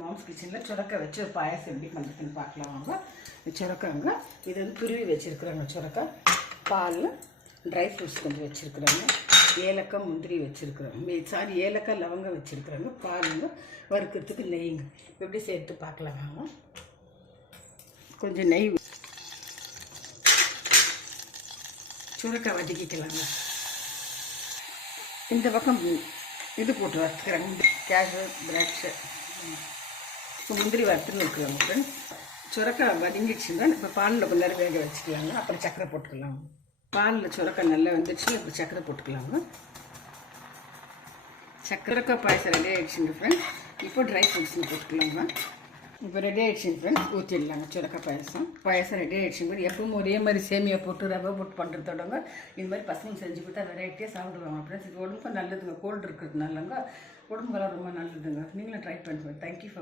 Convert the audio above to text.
Moms கிச்சனில் சுரக்கா வச்சு ஒரு பாயசம் எப்படி பண்ணுறதுன்னு பார்க்கலாம் வாங்க. சுரக்காங்க இது வந்து துருவி வச்சுருக்குறாங்க. சுரக்கா பால் ட்ரை ஃப்ரூட்ஸ் கொஞ்சம் வச்சுருக்குறாங்க. ஏலக்காய் முந்திரி வச்சுருக்குறாங்க. ஏலக்காய் லவங்கம் வச்சுருக்குறாங்க. பாலுங்க வறுக்கிறதுக்கு நெய்ங்க. எப்படி சேர்த்து பார்க்கலாம் வாங்க. கொஞ்சம் நெய் சுரக்காய் வதக்கிக்கலாங்க. இந்த பக்கம் இது போட்டு வறுத்துக்கிறாங்க. கேஷு திராட்சை இப்போ முந்திரி வறுத்துன்னு இருக்கிறாங்க ஃப்ரெண்ட்ஸ். சுரக்காய் வதங்கிடுச்சுன்னா இப்போ பாலில் கொஞ்ச நேரம் வேக வச்சுக்கலாங்க. அப்புறம் சக்கரை போட்டுக்கலாங்க. பாலில் சுரக்காய் நல்லா வந்துடுச்சுன்னா இப்போ சக்கரை போட்டுக்கலாங்க. சக்கரைக்காய் பாயசம் ரெடி ஆகிடுச்சுங்க ஃப்ரெண்ட்ஸ். இப்போ ட்ரை ஃப்ரூட்ஸ்னு போட்டுக்கலாங்க. இப்போ ரெடி ஆகிடுச்சுங்க ஃப்ரெண்ட்ஸ். ஊற்றிடலாங்க சுரக்காய் பாயசம் ரெடி ஆகிடுச்சுங்க. எப்பவும் ஒரே மாதிரி சேமியா போட்டு ரவை போட்டு பண்ணுறதோடங்க இது மாதிரி பசங்க செஞ்சு கொடுத்தா வெரைட்டியாக சாப்பிடுவாங்க ஃப்ரெண்ட்ஸ். இது உடம்புக்கு நல்லதுங்க. கோல்டு இருக்கிறதுனாலங்க உடம்புக்கெல்லாம் ரொம்ப நல்லதுங்க. நீங்களும் ட்ரை பண்ணுங்க. Thank you for